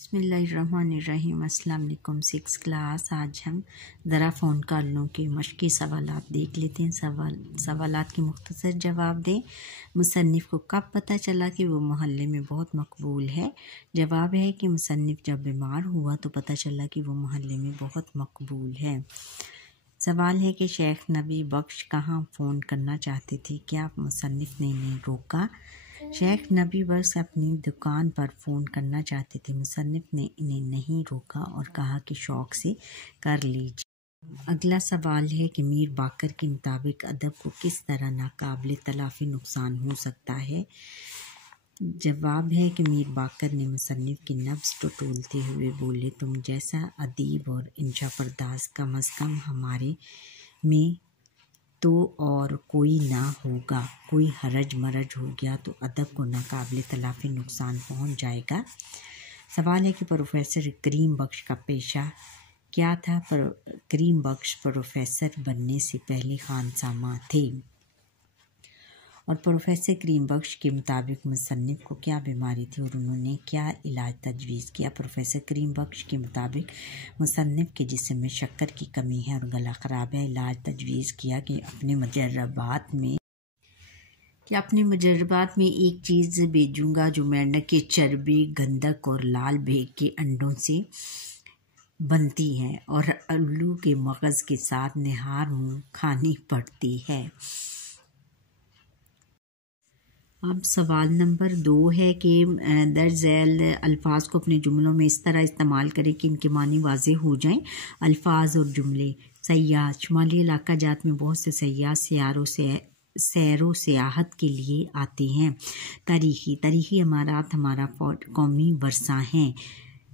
बिस्मिल्लाहिर्रहमानिर्रहीम। अस्सलाम वालेकुम। 6 क्लास। आज हम ज़रा फ़ोन कॉलों के मश्की सवालात देख लेते हैं। सवालात के मुख्तसर जवाब दें। मुसन्निफ़ को कब पता चला कि वो मोहल्ले में बहुत मकबूल है? जवाब है कि मुसन्निफ़ जब बीमार हुआ तो पता चला कि वो मोहल्ले में बहुत मकबूल है। सवाल है कि शेख नबी बख्श कहाँ फ़ोन करना चाहते थे, क्या मुसन्निफ़ ने नहीं रोका? शेख नबी बख्श अपनी दुकान पर फ़ोन करना चाहते थे, मुसन्निफ़ ने इन्हें नहीं रोका और कहा कि शौक़ से कर लीजिए। अगला सवाल है कि मीर बाकर के मुताबिक अदब को किस तरह नाकाबिल तलाफ़ी नुकसान हो सकता है? जवाब है कि मीर बाकर ने मुसन्निफ़ की नब्ज़ टटोलते हुए बोले, तुम जैसा अदीब और इंशा पर्दास कम अज़ कम हमारे में तो और कोई ना होगा। कोई हरज मरज हो गया तो अदब को नाकाबिल तलाफ़ी नुकसान पहुँच जाएगा। सवाल है कि प्रोफेसर करीम बख्श का पेशा क्या था? करीम बख्श प्रोफेसर बनने से पहले खानसामा थे और प्रोफेसर करीम बख्श के मुताबिक मुसन्निफ़ को क्या बीमारी थी और उन्होंने क्या इलाज तजवीज़ किया? प्रोफेसर करीम बख्श के मुताबिक मुसन्निफ़ के जिस्म में शक्कर की कमी है और गला ख़राब है। इलाज तजवीज़ किया कि अपने मुजर्रबात में एक चीज़ भेजूँगा जो मेंढक की चर्बी, गंधक और लाल भेग के अंडों से बनती है और उल्लू के मगज़ के साथ निहार मुँह खानी पड़ती है। अब सवाल नंबर 2 है कि दर्ज झैल अल्फाज को अपने जुमलों में इस तरह इस्तेमाल करें कि इनके मानी वाज़ेह हो जाएं। अल्फाज और जुमले। सयाह। शुमाली इलाका जात में बहुत से सयाह सैरो सियाहत के लिए आते हैं। तारीख़ी इमारत हमारा कौमी वर्सा हैं।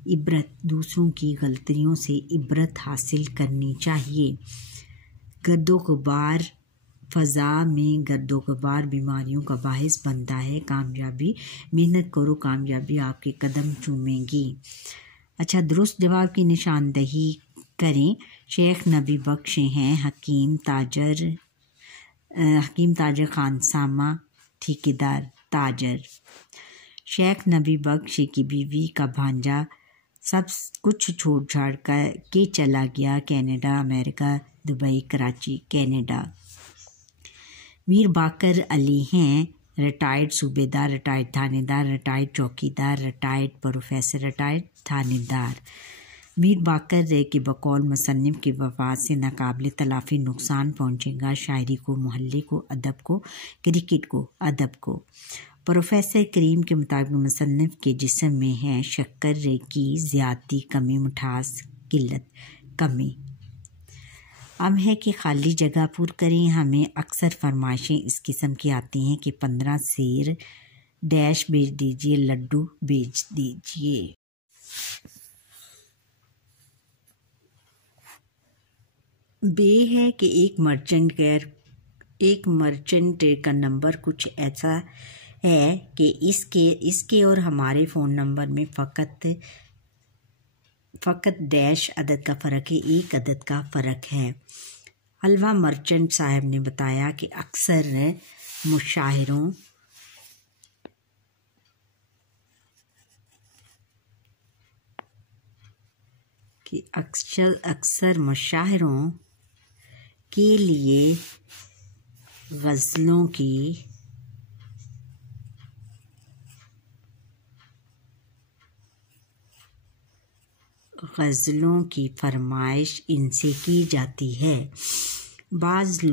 इबरत। दूसरों की गलतियों से इबरत हासिल करनी चाहिए। गर्दोग़बार। फ़ज़ा में गर्दोग़बार बीमारियों का बाहिस बनता है। कामयाबी। मेहनत करो, कामयाबी आपके कदम चूमेगी। अच्छा, दुरुस्त जवाब की निशानदही करें। शेख नबी बख्श हैं हकीम ताजर खानसामा ठेकेदार ताजर। शेख नबी बख्श की बीवी का भांजा सब कुछ छोड़ छाड़ के चला गया Canada, America, Dubai, Karachi, Canada. Mir Baqar Ali हैं रिटायर्ड सूबेदार, रिटायर्ड थानेदार, रिटायर्ड चौकीदार, रिटायर्ड प्रोफेसर, रिटायर्ड थानेदार। मीर बाकर के बकौल मुसन्निफ़ की वफ़ात से नाकाबिल तलाफ़ी नुकसान पहुँचेगा। शायरी को, मोहल्ले को, अदब को, क्रिकेट को, अदब को। प्रोफेसर करीम के मुताबिक मुसन्निफ़ के जिस्म में है शक्कर की ज़्यादती, कमी, मिठास, किल्लत, कमी। अब है कि खाली जगह पूर करें। हमें अक्सर फरमाइशें इस किस्म की आती हैं कि 15 सेर डैश बेच दीजिए, लड्डू बेच दीजिए। बे है कि एक मर्चेंट का नंबर कुछ ऐसा है कि इसके और हमारे फ़ोन नंबर में फ़कत डैश अदद का फ़र्क है, एक अदद का फ़र्क है। हलवा मर्चेंट साहब ने बताया कि अक्सर मुशाहिरों के लिए गज़लों की फरमाइश इनसे की जाती है। बाज़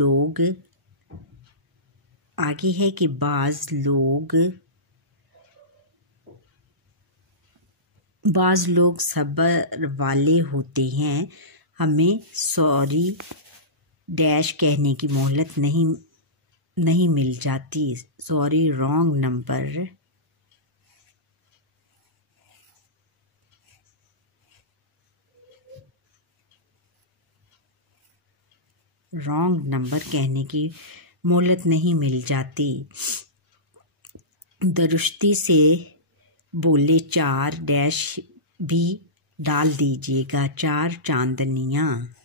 लोग सब्र वाले होते हैं। हमें सॉरी डैश कहने की मोहलत नहीं मिल जाती। सॉरी रॉन्ग नंबर कहने की मोहलत नहीं मिल जाती। दुरुस्ती से बोले 4 डैश भी डाल दीजिएगा। 4 चांदनियाँ।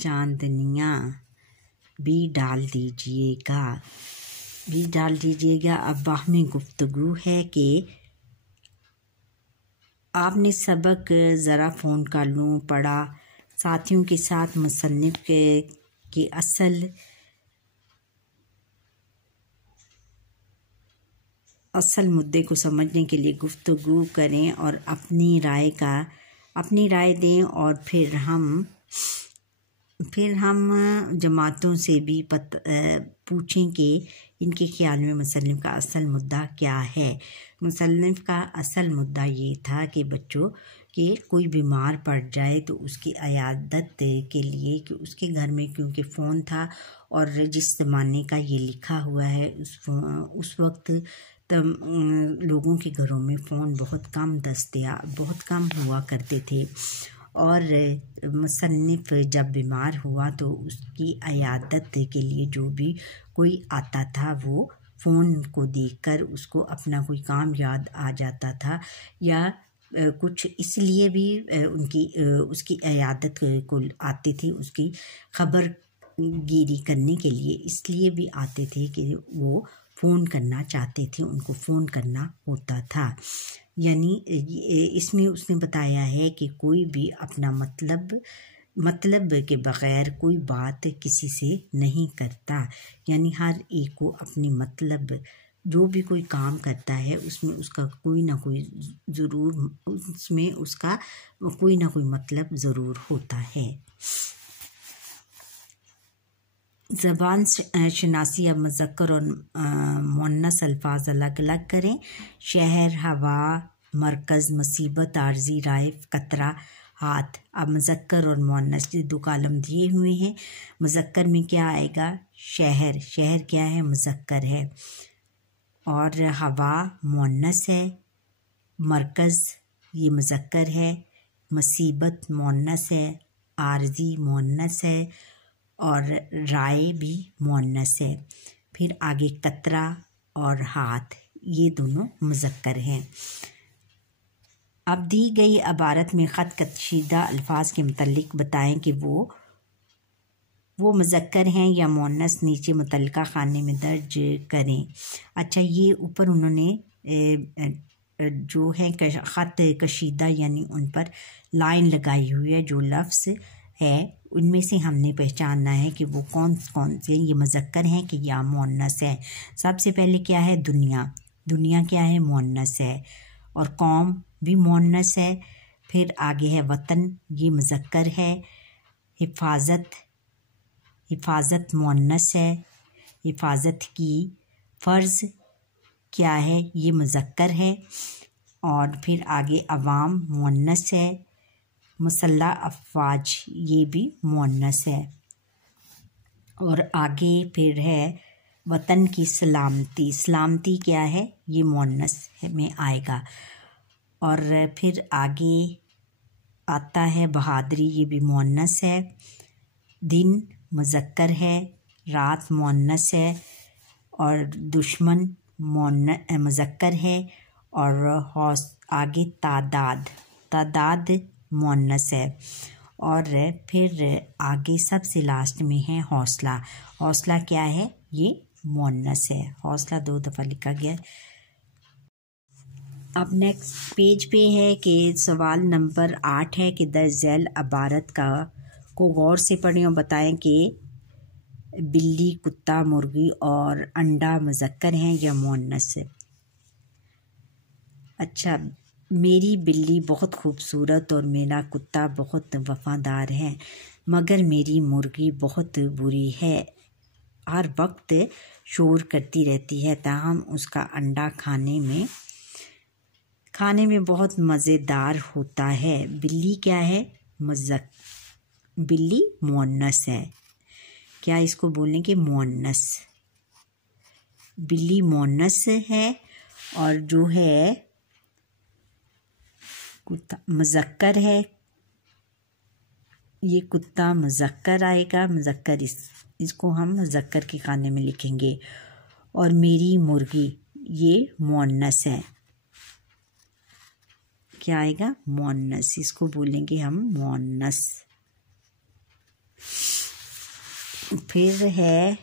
चांदनियाँ भी डाल दीजिएगा। अब बाहमी गुफ्तगू है कि आपने सबक ज़रा फ़ोन कर लूँ पढ़ा, साथियों के साथ मुसन्निफ़ के असल मुद्दे को समझने के लिए गुफ्तगू करें और अपनी राय दें, और फिर हम जमातों से भी पूछें कि इनके ख्याल में मुसन्निफ़ का असल मुद्दा क्या है। मुसन्निफ़ का असल मुद्दा ये था कि बच्चों कि कोई बीमार पड़ जाए तो उसकी इयादत के लिए, कि उसके घर में क्योंकि फ़ोन था और जिस ज़माने का ये लिखा हुआ है उस वक्त तब लोगों के घरों में फ़ोन बहुत कम हुआ करते थे, और मुसन्निफ़ जब बीमार हुआ तो उसकी इयादत के लिए जो भी कोई आता था वो फ़ोन को देखकर उसको अपना कोई काम याद आ जाता था, या कुछ इसलिए भी उसकी इयादत को आते थे, उसकी खबर गिरी करने के लिए इसलिए भी आते थे कि वो फ़ोन करना चाहते थे, उनको फ़ोन करना होता था। यानी इसमें उसने बताया है कि कोई भी अपना मतलब के बग़ैर कोई बात किसी से नहीं करता, यानी हर एक को अपनी मतलब, जो भी कोई काम करता है उसमें उसका कोई ना कोई मतलब ज़रूर होता है। ज़बान शनासी। अब मुज़क्कर और मुअन्नस अल्फाज अलग अलग करें। शहर, हवा, मरकज़, मुसीबत, आर्जी, राय, कतरा, हाथ। अब मुज़क्कर और मुअन्नस के 2 कॉलम दिए हुए हैं। मुज़क्कर में क्या आएगा? शहर क्या है? मुज़क्कर है। और हवा मुअन्नस है, मरकज़ ये मुज़क्कर है, मुसीबत मुअन्नस है, आर्जी मुअन्नस है, और राय भी मुअन्नस है। फिर आगे कतरा और हाथ ये दोनों मुज़क्कर हैं। अब दी गई इबारत में ख़त कशीदा अल्फाज के मुतल्लिक़ बताएं कि वो मुज़क्कर हैं या मुअन्नस, नीचे मुतल्लिक़ा खाने में दर्ज करें। अच्छा, ये ऊपर उन्होंने जो है ख़त कशीदा यानी उन पर लाइन लगाई हुई है, जो लफ्ज़ है उनमें से हमने पहचानना है कि वो कौन से ये मुज़क्कर हैं कि या मुअन्नस है। सबसे पहले क्या है? दुनिया क्या है? मुअन्नस है, और कौम भी मुअन्नस है। फिर आगे है वतन, ये मुज़क्कर है। हिफाजत मुअन्नस है, हिफाजत की। फ़र्ज़ क्या है? ये मुज़क्कर है। और फिर आगे अवाम मुअन्नस है। मुसल्लह अफ़वाज ये भी मुअन्नस है। और आगे फिर है वतन की सलामती क्या है? ये मुअन्नस में आएगा। और फिर आगे आता है बहादुरी, ये भी मुअन्नस है। दिन मुज़क्कर है, रात मुअन्नस है, और दुश्मन मुज़क्कर है। और आगे तादाद मुअन्नस है। और फिर आगे सबसे लास्ट में है हौसला क्या है? ये मुअन्नस है। हौसला 2 दफ़ा लिखा गया। अब नेक्स्ट पेज पे है कि सवाल नंबर 8 है कि दर्ज झैल इबारत को गौर से पढ़ें और बताएं कि बिल्ली, कुत्ता, मुर्गी और अंडा मुज़क्कर हैं या मुअन्नस है। अच्छा, मेरी बिल्ली बहुत खूबसूरत और मेरा कुत्ता बहुत वफ़ादार है, मगर मेरी मुर्गी बहुत बुरी है, हर वक्त शोर करती रहती है, ताहम उसका अंडा खाने में बहुत मज़ेदार होता है। बिल्ली क्या है? बिल्ली मुअन्नस है। क्या इसको बोलने के? मुअन्नस। बिल्ली मुअन्नस है, और जो है कुत्ता मुज़क्कर है, ये कुत्ता मुज़क्कर आएगा, मुज़क्कर इसको हम मुज़क्कर के खाने में लिखेंगे। और मेरी मुर्गी ये मुअन्नस है, क्या आएगा? मुअन्नस, इसको बोलेंगे हम मुअन्नस। फिर है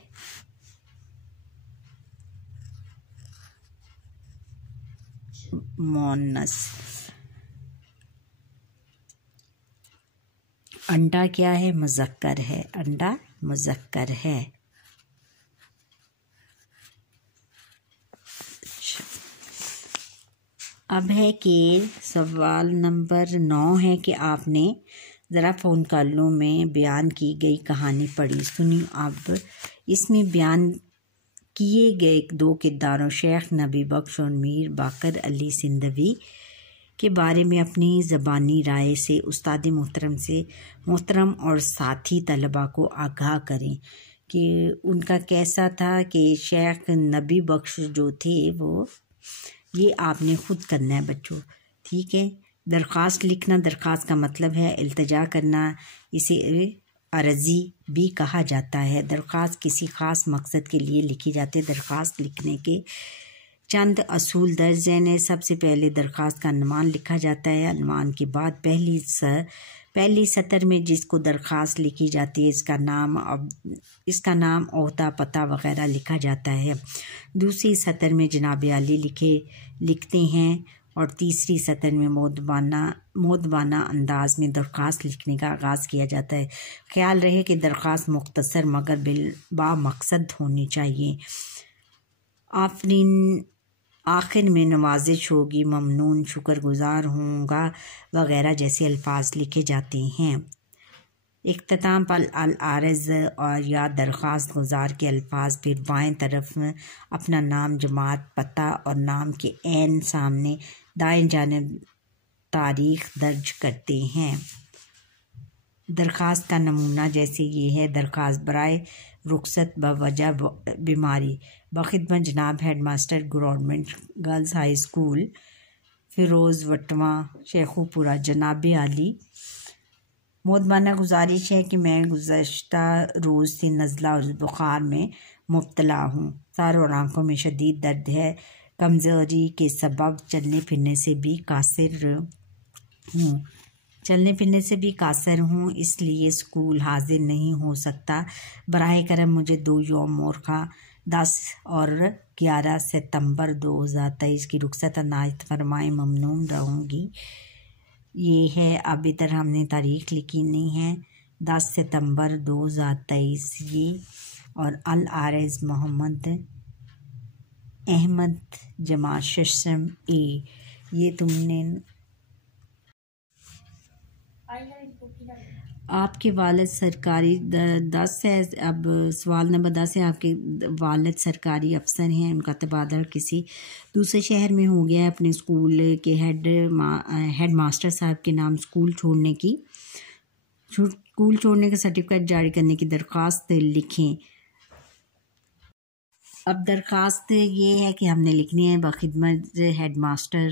मोनस। अंडा क्या है? मुज़क्कर है, अंडा मुज़क्कर है। अब है कि सवाल नंबर 9 है कि आपने ज़रा फ़ोन कॉलों में बयान की गई कहानी पढ़ी सुनी। अब इसमें बयान किए गए 2 किरदारों शेख नबी बख्श और मीर बाकर अली सिंधवी के बारे में अपनी ज़बानी राय से उस्ताद मोहतरम और साथी तलबा को आगाह करें कि उनका कैसा था। कि शेख नबी बख्श जो थे वो, ये आपने ख़ुद करना है बच्चों, ठीक है। दरख्वास्त लिखना, दरख्वास्त का मतलब है इल्तिजा करना, इसे अर्ज़ी भी कहा जाता है। दरख्वास्त किसी ख़ास मकसद के लिए लिखी जाती है। दरख्वास्त लिखने के चंद असूल दर्ज हैं। सबसे पहले दरख्वास्त का अनुमान लिखा जाता है। अनुमान के बाद पहली सतर में जिसको दरख्वास्त लिखी जाती है इसका नाम ओहदा पता वगैरह लिखा जाता है। दूसरी सतर में जनाब आली लिखते हैं और तीसरी सतर में मोदबाना अंदाज में दरख्वास्त लिखने का आगाज़ किया जाता है। ख्याल रहे कि दरख्वास्त मुख्तसर मगर बामकसद होनी चाहिए। आखिर में नवाजिश होगी, ममनून, शुक्रगुजार होगा वगैरह जैसे अल्फाज लिखे जाते हैं। इख्तिताम पर अल-आरिज़ और या दरख्वास्त गुजार के अल्फाज फिर बाएं तरफ अपना नाम, जमात, पता और नाम के ऐन सामने दाएं जानिब तारीख़ दर्ज करते हैं। दरख्वास्त का नमूना जैसे ये है। दरख्वास्त बराए रुखसत बवजह बीमारी बखिदमत जनाब headmaster government girls high school Firoz Watwa Sheikhupura जनाब आली, मोदबाना गुजारिश है कि मैं गुज़श्ता रोज़ से नज़ला और बुखार में मुब्तला हूँ। सर और आँखों में शदीद दर्द है। कमज़ोरी के सबब चलने फिरने से भी कासिर हूँ, इसलिए स्कूल हाजिर नहीं हो सकता। बराह करम मुझे 2 यौम मोरखा 10 और 11 सितंबर 2023 की रुखसत अनायत फरमाएं, ममनून रहूँगी। ये है, अब इधर हमने तारीख़ लिखी नहीं है, 10 सितंबर 2023 ये। और अल-आरिज़ मोहम्मद अहमद जमात शशम ए, ये तुमने आपके वालिद सरकारी 10 है। अब सवाल नंबर 10 है। आपके वालिद सरकारी अफसर हैं, उनका तबादला किसी दूसरे शहर में हो गया है। अपने स्कूल के हेड मास्टर साहब के नाम स्कूल छोड़ने का सर्टिफिकेट जारी करने की दरख्वास्त लिखें। अब दरख्वास्त ये है कि हमने लिखनी है बखिदमत हेड मास्टर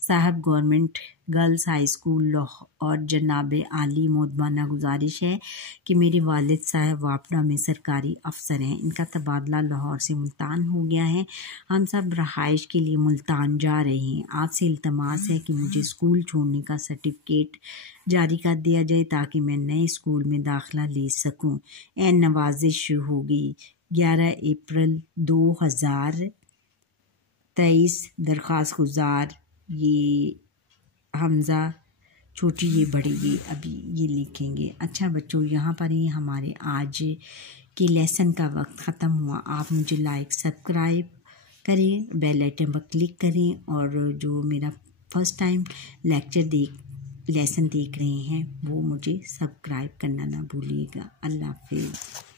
साहब government girls high school Lahore जनाब आली, मोदबाना गुजारिश है कि मेरे वालिद साहब वापडा में सरकारी अफसर हैं। इनका तबादला लाहौर से मुल्तान हो गया है। हम सब रहाइश के लिए मुल्तान जा रहे हैं। आपसे इल्तमास है कि मुझे स्कूल छोड़ने का सर्टिफिकेट जारी कर दिया जाए ताकि मैं नए स्कूल में दाखिला ले सकूं। एन नवाजिश होगी। 11 अप्रैल 2023। दरख्वास्त गुजार ये हमज़ा, छोटी ये बड़ी ये अभी ये लिखेंगे। अच्छा बच्चों, यहाँ पर ही हमारे आज के लेसन का वक्त ख़त्म हुआ। आप मुझे लाइक सब्सक्राइब करें, बेल आइकन पर क्लिक करें और जो मेरा फर्स्ट टाइम लेसन देख रहे हैं वो मुझे सब्सक्राइब करना ना भूलिएगा। अल्लाह हाफ़िज़।